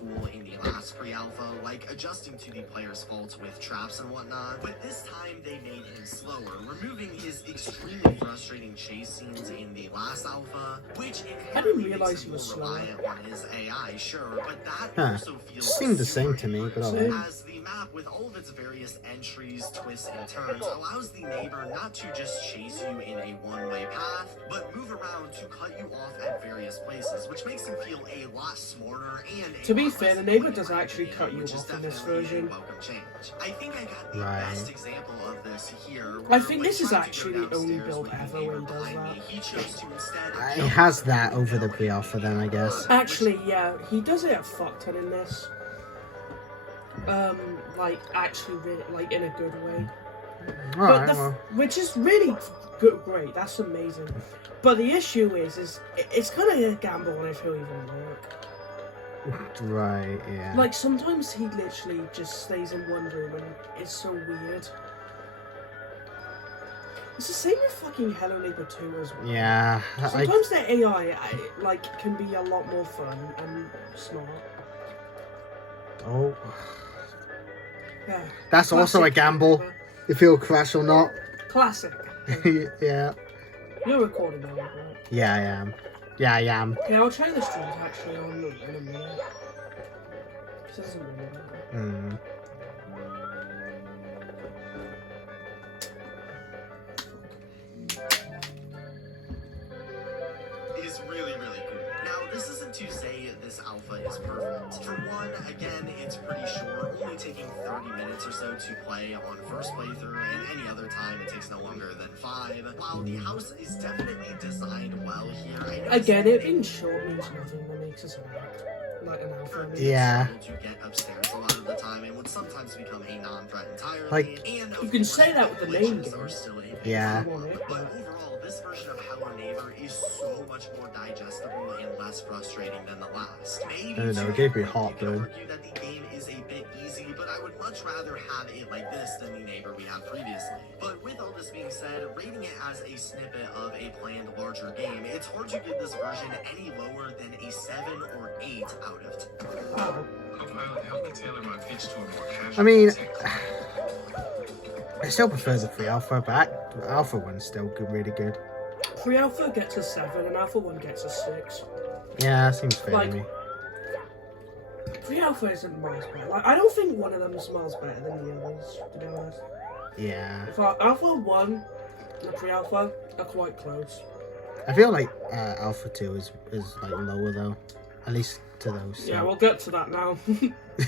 cool in the last pre-alpha, like adjusting to the player's faults with traps and whatnot, but this time they made him slower, removing his extremely frustrating chase scenes in the last alpha, which inherently makes him more reliant on his AI, sure, but that also feels seemed the same to me, but alright. as the map with all of its various entries, twists, and turns allows the neighbor not to just chase you in a one-way path, but move around to cut you off at various places, which makes him feel a lot smarter and to be fair, the neighbor does actually cut you off in this version. I think I got the best example of this here. I think this is actually the only build ever where he does that. He chose to instead It has that over the pre-alpha then, I guess. Actually, yeah, he does it a fuck ton in this. Like, actually, really, like, in a good way. Alright, But well. which is really good, great, that's amazing. But the issue is it's kind of a gamble on if he'll even work. Right, yeah. Like, sometimes he literally just stays in one room and it's so weird. It's the same with fucking Hello Neighbor 2 as well. Yeah. Sometimes their AI, like, can be a lot more fun and smart. Oh. Yeah. That's also a gamble, if he'll crash or not. Classic. Yeah. You're recording now, right? Yeah, I am. Yeah, I am. Yeah, I'll check the streams actually on in a minute. This doesn't really matter. Is really, really cool. Now, this isn't to say this alpha is perfect. For one, again, it's pretty short, only taking 30 minutes or so to play on first playthrough, and any other time it takes no longer than 5. While the house is definitely designed well here, I know Again, it being short means nothing. That makes us like an alpha. Yeah. to get upstairs a lot of the time and would sometimes become a non-threat entirely. Like, and you can say that with the main glitches game. are still a big Yeah. problem. But overall, this version of Hello Neighbor is so much more digestible and less frustrating than the last. Maybe I don't know, it to gave me you could heartburn. argue that the game is a bit easy, but I would much rather have it like this than the Neighbor we had previously. But with all this being said, rating it as a snippet of a planned larger game, it's hard to give this version any lower than a 7 or 8 out of 10. Oh. I mean, I still prefer the pre-alpha, but alpha one's still good, really good. Pre-alpha gets a 7 and alpha 1 gets a 6. Yeah, seems fair Like, to me. Pre-alpha isn't miles better. Like, I don't think one of them is miles better than the others, to be honest. Yeah. If Alpha 1 and Pre-alpha are quite close. I feel like Alpha 2 is like lower though. At least to those. Yeah, we'll get to that now.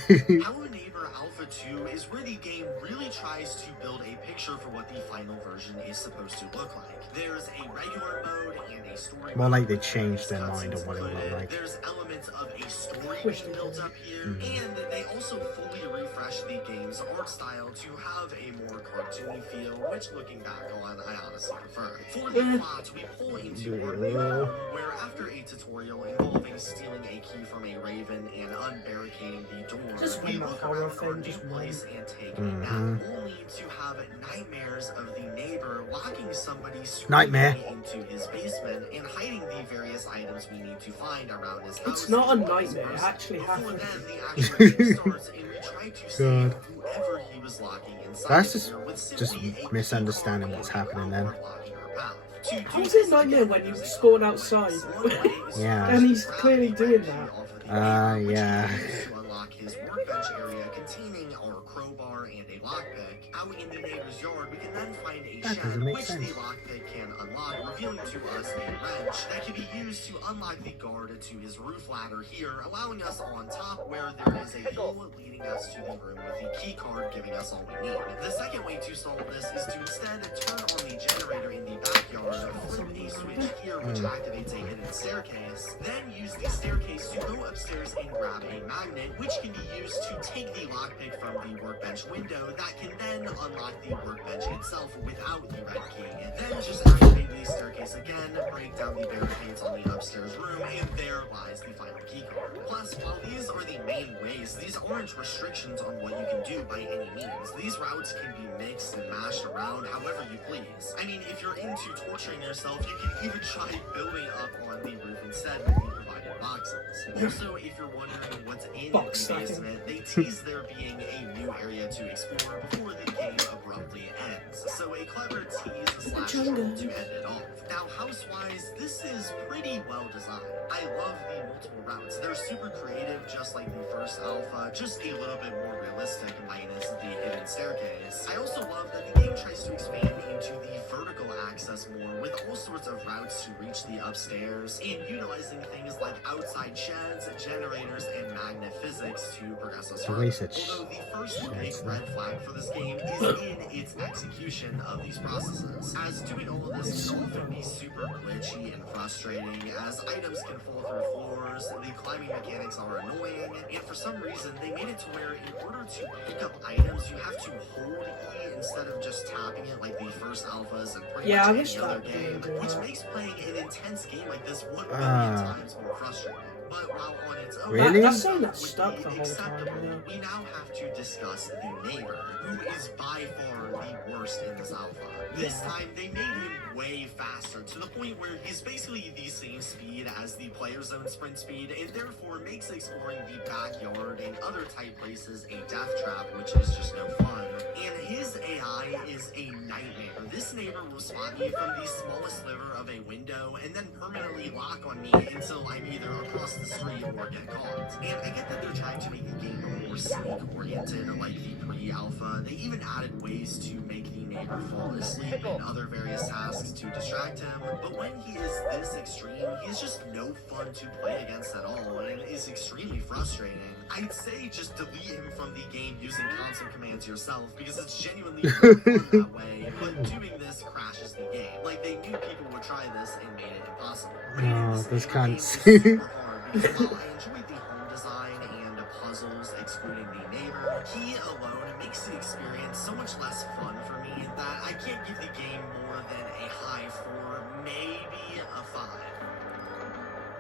Hello Neighbor Alpha 2 is where the game really tries to build a picture for what the final version is supposed to look like. There's a regular mode and a story More mode. like they changed their mind on what it would look like. There's elements of a story being built up here, and they also fully refreshed the game's art style to have a more cartoony feel, which looking back on, I honestly prefer. For the plot, we pull into Orlando, where after a tutorial involving stealing a key from a raven and unbarricading the door, Just we one look horror around our thing, new just place and take a nap, only to have nightmares of the neighbor locking somebody Nightmare. into his basement and hiding the various items we need to find around his house. It's not a nightmare, it actually Before happened. then, the actual game starts and we try to save God. whoever he was locking inside. That's here with just simply a misunderstanding key what's card happening or then. blocking our path. To do How is this, it nightmare again, when you using spawn outside? one way is Yeah. to And he's grab clearly the doing key that. off of the neighbor, which yeah. he uses to unlock his workbench area containing our crowbar and a lockpick. Out in the neighbor's yard, we can then find a That shed doesn't make which sense. the lockpick can unlock, revealing to us a wrench that can be used to unlock the guard to his roof ladder here, allowing us on top where there is a hole leading us to the room with the key card giving us all we need. The second way to solve this is to instead turn on the generator in the backyard, flip a switch here which activates a hidden staircase, then use the staircase to go upstairs and grab a magnet which can be used to take the lockpick from the workbench window that can then unlock the workbench itself without the red key. Then just activate the staircase again, break down the barricades on the upstairs room, and there lies the final key card. Plus, while these are the main ways, these aren't restrictions on what you can do by any means. These routes can be mixed and mashed around however you please. I mean, if you're into torturing yourself, you can even try building up on the roof instead with the provided boxes. Also, if you're wondering what's in Box the stacking. basement, they tease there being a new area to explore before the game abruptly ends. So a clever tease slash troll to end it off. Now, house-wise, this is pretty well designed. I love the multiple routes. They're super creative, just like the first alpha, just a little bit more realistic minus the hidden staircase. I also love that the game tries to expand into the vertical access more with all sorts of routes to reach the upstairs and utilizing things like outside sheds, generators, and magnet physics to progress us The further. research Although the first big sheds, red flag for this game is in its execution of these processes, as doing all of this can often be super glitchy and frustrating, as items can fall through floors, the climbing mechanics are annoying, and for some reason they made it to where in order to pick up items you have to hold E instead of just tapping it like the first alphas and pretty Yeah, I much wish any other that game, game did which that. makes playing an intense game like this 1 million times more frustrating. But while on its own, Really? That's something that would stuck be the whole time, acceptable, yeah. we now have to discuss the neighbor, who is by far the worst in this alpha. This Yeah. time, they made him way faster, to the point where he's basically the same speed as the player zone sprint speed, and therefore makes exploring the backyard and other tight places a death trap, which is just no fun. And his AI is a nightmare. This neighbor will spot me from the smallest sliver of a window and then permanently lock on me until I'm either across the street or get caught. And I get that they're trying to make the game more sneak-oriented, like the pre-alpha. They even added ways to make the neighbor fall asleep and other various tasks to distract him. But when he is this extreme, he's just no fun to play against at all and is extremely frustrating. I'd say just delete him from the game using console commands yourself, because it's genuinely really fun that way, but doing this crashes the game. Like, they knew people would try this and made it impossible. Oh, this can't game is see. super hard, because while I enjoyed the home design and the puzzles, excluding the neighbor, he alone makes the experience so much less fun for me that I can't give the game more than a high 4, maybe a 5.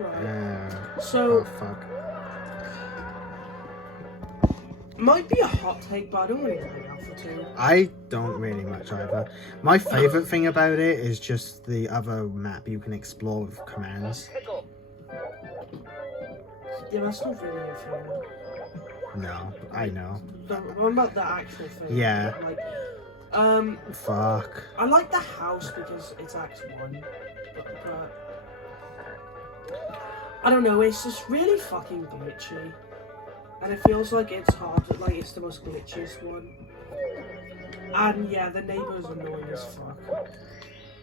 Right. Oh So, fuck. might be a hot take, but I don't really play Alpha 2. I don't really much either. My favorite thing about it is just the other map you can explore with commands. Yeah, that's not really a thing. No, I know. What about the actual thing? Yeah. Like, Fuck. I like the house because it's Act 1, but I don't know, it's just really fucking glitchy. And it feels like it's hard, like it's the most glitchiest one. And yeah, the neighbor's annoying as fuck.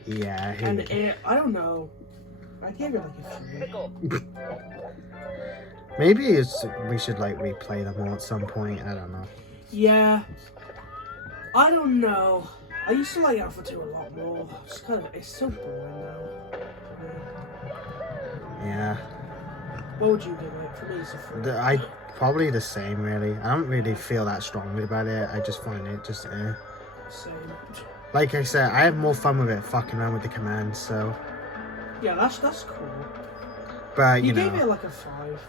Yeah. And I don't know. I'd give it like a 3. Maybe we should like replay them all at some point. I don't know. Yeah. I don't know. I used to like Alpha 2 a lot more. It's so boring now. Yeah. What would you give it? For me, it's a 3. I probably the same really. I don't really feel that strongly about it. I just find it just Same. like I said, I have more fun with it fucking around with the commands. So, Yeah, that's cool. but You you gave know. it like a 5.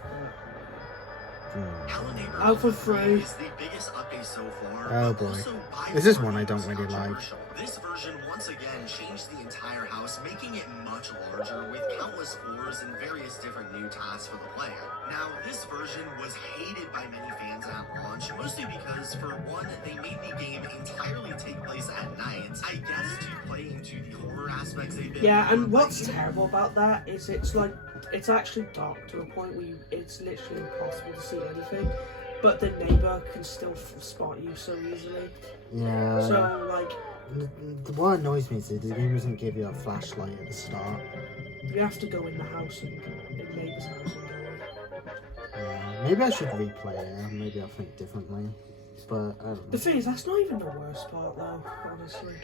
Hello Neighbor Alpha 3. is the biggest update so far. Oh, but boy. also by This is far one I the don't most really like. controversial. This version once again changed the entire house, making it much larger with countless floors and various different new tasks for the player. Now, this version was hated by many fans at launch, mostly because, for one, they made the game entirely take place at night. I guess to play into the horror aspects a bit Yeah, more, and what's but terrible about that is it's actually dark to a point where it's literally impossible to see anything, but the neighbor can still spot you so easily. Yeah. So like, What annoys me is that the game doesn't give you a flashlight at the start. you have to go in the house and in neighbor's house and go. Yeah, maybe I should replay it. Maybe I'll think differently. But I don't The know. thing is, that's not even the worst part though, honestly.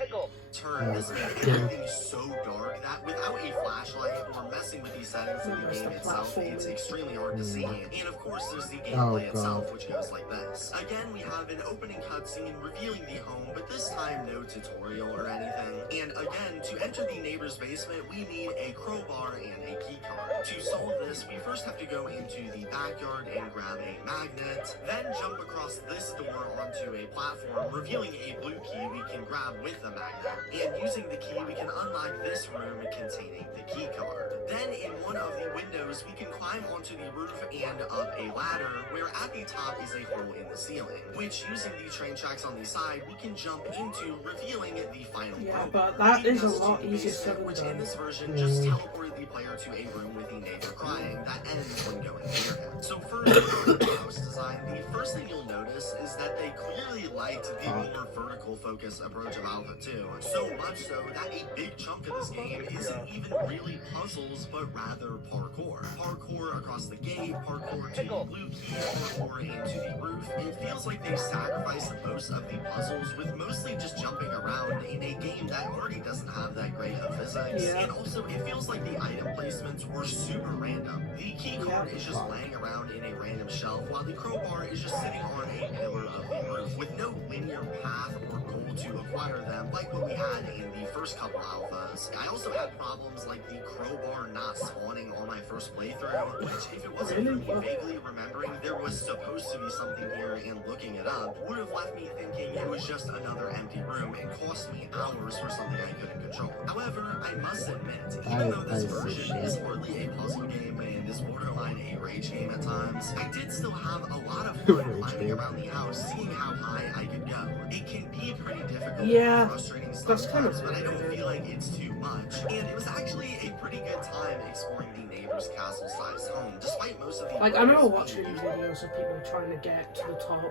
turn, this made everything so dark that without a flashlight or messing with the settings of the That's game the itself, platform. it's extremely hard to see. And of course, there's the Oh, gameplay God. itself, which goes like this. Again, we have an opening cutscene revealing the home, but this time no tutorial or anything. And again, to enter the neighbor's basement, we need a crowbar and a key card. To solve this, we first have to go into the backyard and grab a magnet, then jump across this door onto a platform, revealing a blue key we can grab with the magnet. And using the key, we can unlock this room containing the key card. Then in one of the windows, we can climb onto the roof and up a ladder, where at the top is a hole in the ceiling, which using the train tracks on the side, we can jump into, revealing the final Yeah, room. but that Leading is a us to lot the easier basement, said than which in done. this version just teleported the player to a room with the neighbor crying that ends when going near him. So for the house design, the first thing you'll notice is that they clearly liked the more vertical focus approach of Alpha 2. So much so that a big chunk of this game isn't even really puzzles, but rather parkour. Parkour across the gate, parkour to the blue key, parkour into the roof. It feels like they sacrificed most of the puzzles with mostly just jumping around in a game that already doesn't have that great of physics. Yeah. And also, it feels like the item placements were super random. The key card is just laying around in a random shelf, while the crowbar is just sitting on a pillar of the roof with no linear path or goal to acquire them like what we had in the first couple alphas. I also had problems like the crowbar not spawning on my first playthrough, which if it wasn't for me vaguely remembering there was supposed to be something here and looking it up, would have left me thinking it was just another empty room and cost me hours for something I couldn't control. However, I must admit, even though this version is hardly a puzzle game and is borderline a rage game at times, I did still have a lot of fun climbing around the house, seeing how high I could go. It can be pretty difficult and frustrating sometimes, but I don't feel like it's too much. And it was actually a pretty good time exploring the neighbor's castle-sized home, despite most of the... Like, I remember watching videos of people trying to get to the top,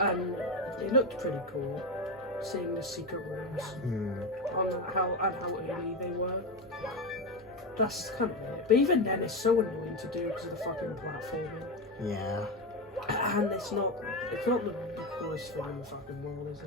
and it looked pretty cool, seeing the secret rooms on how early they were. That's kind of it. But even then, it's so annoying to do because of the fucking platforming. Yeah. And it's not the coolest thing in the fucking world, is it?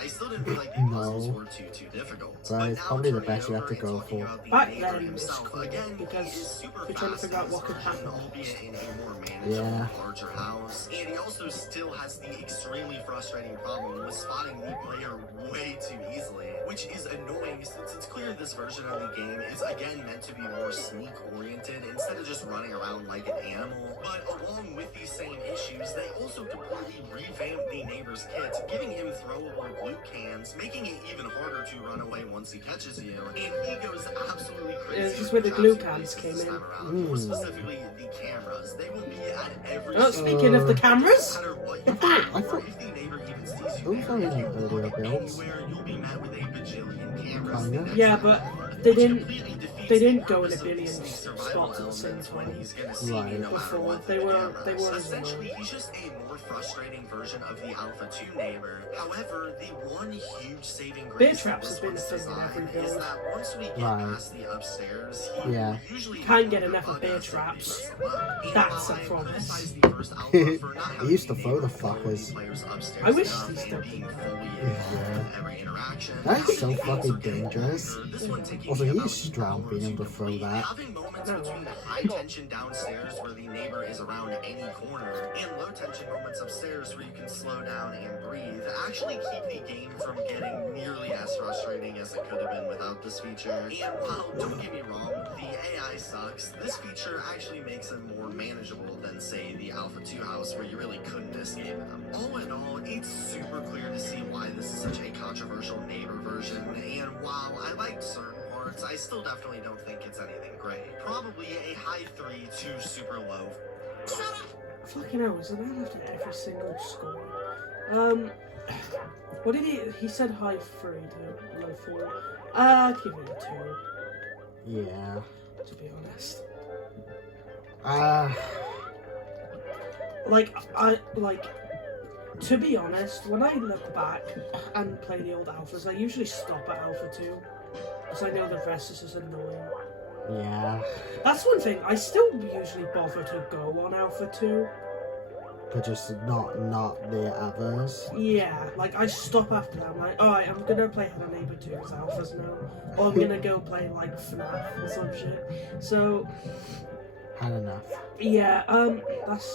I still didn't feel like the puzzles were too difficult. But it's probably the best you have to go for. Back then, it's cool because you're trying to figure out what could happen. Albeit in a more manageable, Yeah. larger house. And he also still has the extremely frustrating problem with spotting the player way too easily, which is annoying since it's clear this version of the game is again meant to be more sneak oriented instead of just running around like an animal. But along with these same issues, they also completely revamped the neighbor's kit, giving him throwable glue cans, making it even harder to run away once he catches you. And he goes absolutely crazy. Yeah, this is where the glue cans came in. More specifically, the cameras. They will be at every Oh, speaking of the cameras, no matter what I you thought- or if the neighbor even sees you those are in there, earlier builds. anywhere you'll be met with a bajillion cameras. Kinda. the next Yeah, hour, but they which didn't- completely defeats they didn't the go in a purpose of billion these survival spots at the same elements when time. he's gonna see Right. you no matter Before. what They through the were- they cameras. were- Essentially, he's just a more frustrating version of the Alpha 2 neighbor. However, the one huge saving Bear grace of traps this have been a one's thing in every design is build. that once we get Right. past the upstairs, he Yeah. will usually Can't get no enough of longer bear bug us if we traps. press the button. And That's a while I promise. criticize the first Alpha for not having used to the throw the neighbor follow fuckers. the players upstairs I wish enough these and don't being do that. fully Yeah. involved in every interaction, That is so the game's fucking also getting dangerous. longer. This one taking Also, me he's about strong, an hour being able to throw complete. that. Having moments between high tension downstairs where the neighbor is around any corner and low tension moments upstairs where you can slow down and breathe actually keep the game from getting nearly as frustrating as it could have been without this feature. And while, don't get me wrong, the AI sucks, this feature actually makes it more manageable than, say, the Alpha 2 house where you really couldn't escape them. All in all, it's super clear to see why this is such a controversial neighbor version, and while I liked certain parts, I still definitely don't think it's anything great. Probably a high 3 to super low. fucking hell, is that after every single score? What did he said high 3 to low 4. I'd give it a 2, Yeah. to be honest. To be honest, when I look back and play the old alphas, I usually stop at Alpha 2, because I know the rest is just annoying. Yeah. That's one thing, I still usually bother to go on Alpha 2. But just not the others. Yeah, like I stop after that, I'm like, alright, I'm gonna play Hello Neighbor 2's alphas now. Or I'm gonna go play like FNAF or some shit. So, Had enough. yeah, that's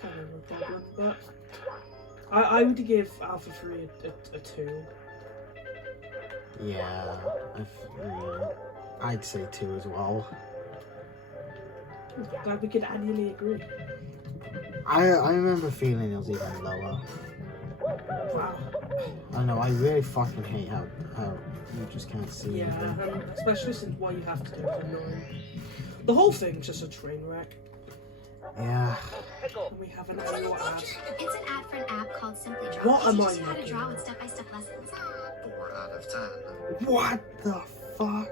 kind of a problem, but I would give Alpha 3 a 2. Yeah. I'd say 2 as well. Glad we could annually agree. I remember feeling it was even lower. Wow. I know, I really fucking hate how you just can't see Yeah, anything. especially since what you have to do is annoying. The whole thing's just a train wreck. Yeah. And we have an annual ad. It's an ad for an app called Simply Draw. What am I Teaches you how to looking draw at? with step-by-step lessons. 4 out of 10. What the fuck?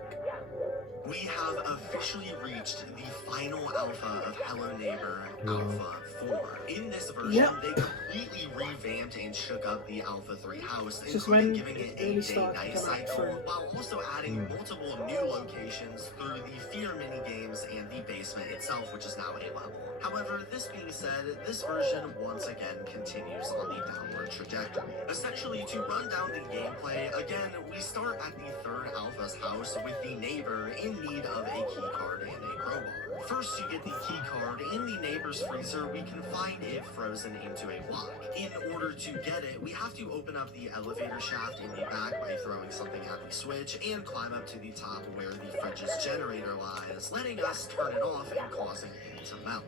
We have officially reached the final alpha of Hello Neighbor Alpha 4. In this version, Yep. they completely revamped and shook up the Alpha 3 house, Just including when giving it it a really started to day-night come out cycle, through. while also adding multiple new locations through the Fear minigames and the basement itself, which is now a level. However, this being said, this version once again continues on the downward trajectory. Essentially, to run down the gameplay, again, we start at the 3rd alpha's house with the neighbor in need of a key card and a crowbar. First, you get the key card in the neighbor's freezer. We can find it frozen into a block. In order to get it, we have to open up the elevator shaft in the back by throwing something at the switch and climb up to the top where the fridge's generator lies, letting us turn it off and causing it to melt.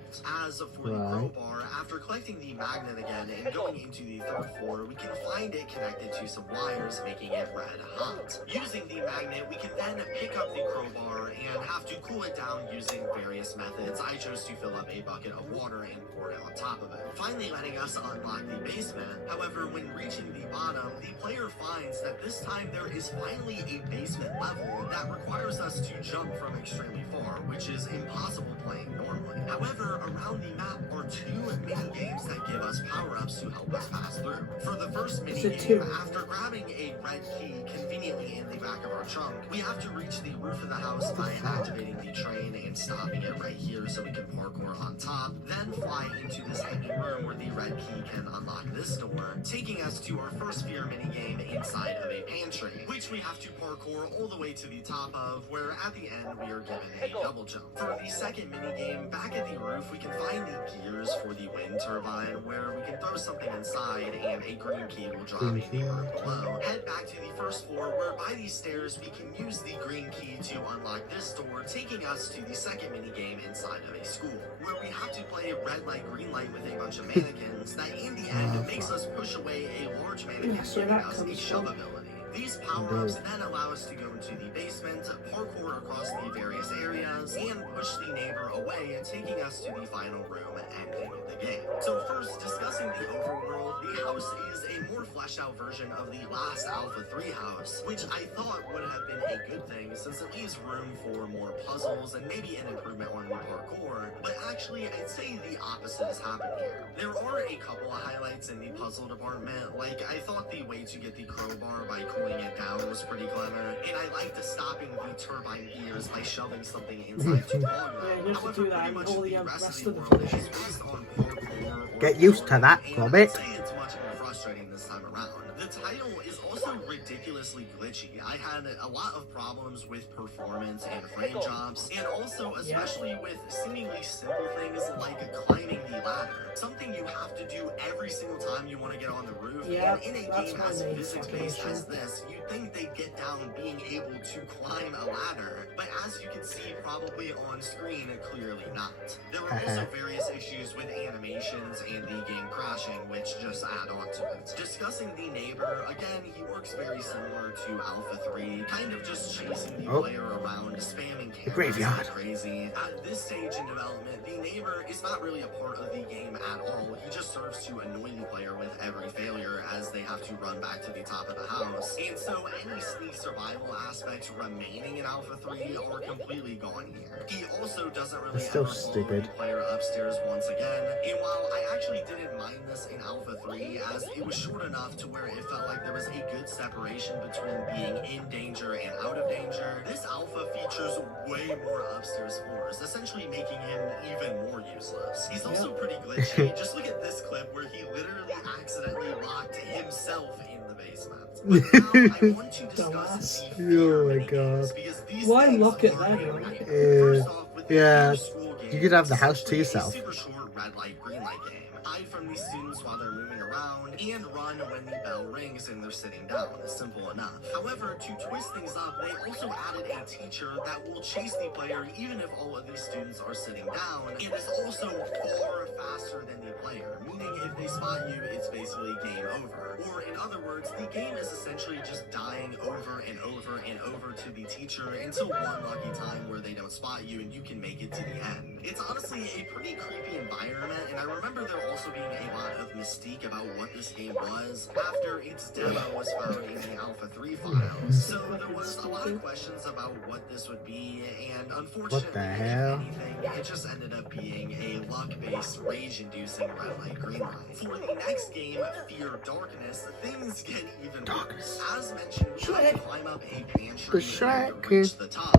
As for the crowbar, after collecting the magnet again and going into the 3rd floor, we can find it connected to some wires, making it red hot. Using the magnet, we can then pick up the crowbar and have to cool it down using various methods. I chose to fill up a bucket of water and pour it on top of it, finally letting us unlock the basement. However, when reaching the bottom, the player finds that this time there is finally a basement level that requires us to jump from extremely far, which is impossible playing normally. However, around the map are 2 mini games that give us power-ups to help us pass through. For the first mini Is it game, 2? after grabbing a red key conveniently in the back of our trunk, we have to reach the roof of the house by activating the train and stopping it right here so we can parkour on top, then fly into this hanging room where the red key can unlock this door, taking us to our first Fear minigame inside of a pantry, which we have to parkour all the way to the top of, where at the end we are given a double jump. For the second minigame, back at the roof, we can find the gears for the wind turbine, where we can throw something inside and a green key will drop in the room below. Head back to the 1st floor, where by these stairs we can use the green key to unlock this door, taking us to the second minigame inside of a school, where we have to play red light, green light with a bunch of mannequins that in the end makes us push away a large mannequin, Yeah, so giving that us a comes shove from- ability. These power-ups then allow us to go into the basement, parkour across the various areas, and push the neighbor away, taking us to the final room ending the game. So first, discussing the overworld, the house is a more fleshed out version of the last Alpha 3 house, which I thought would have been a good thing since it leaves room for more puzzles and maybe an improvement on the parkour, but actually I'd say the opposite has happened here. There are a couple of highlights in the puzzle department, like I thought the way to get the crowbar by cooling it down was pretty clever, and I liked stopping the turbine gears by shoving something inside to clog them. Yeah, you have to However, do that pretty in much all the the rest of the world versions. is based on parkour or Get used to that, and Gromit. I'd say it's much more frustrating this time around. The title is also ridiculously glitchy. I had a lot of problems with performance and frame drops, and also especially with seemingly simple things like climbing the ladder. Something you have to do every single time you want to get on the roof. Yeah, and in a that's game my as main physics-based fucking as this, you'd think they'd get down being able to climb a ladder, but as you can see probably on screen, clearly not. There are also various issues with animations and the game crashing, which just add on to it. Discussing the neighbor, again, he works very similar to Alpha 3, kind of just chasing the player around, spamming cameras graveyard. like crazy. At this stage in development, the neighbor is not really a part of the game at all. He just serves to annoy the player with every failure as they have to run back to the top of the house. And so any sneak survival aspects remaining in Alpha 3 are completely gone here. He also doesn't really That's still ever follow stupid. the player upstairs once again. And while I actually didn't mind this in Alpha 3, as it was short enough to where it felt like there was a good separation between being in danger and out of danger, this Alpha features way more upstairs floors, essentially making him even more useless. He's also pretty glitchy. Just look at this clip where he literally accidentally locked himself in the basement. But now I want to discuss the Oh my mini games, God. because these Why things lock it are there, a though? nightmare. First off, with the Yeah, Fear School game, you could have the it's house to essentially a yourself. super short red light, green light game. hide from these students while they're moving around, and run when the bell rings and they're sitting down. Simple enough. However, to twist things up, they also added a teacher that will chase the player even if all of these students are sitting down, and is also far faster than the player, meaning if they spot you, it's basically game over. Or in other words, the game is essentially just dying over and over and over to the teacher until one lucky time where they don't spot you and you can make it to the end. It's honestly a pretty creepy environment, and I remember there also being a lot of mystique about what this game was after its demo was found in the Alpha 3 files. So there was a lot of questions about what this would be, and unfortunately, What the hell? if anything, it just ended up being a luck-based, rage-inducing red light, green light. For the next game, Fear Darkness, things get even worse. As mentioned, you have to climb up a pantry The and Shrek. reach the top.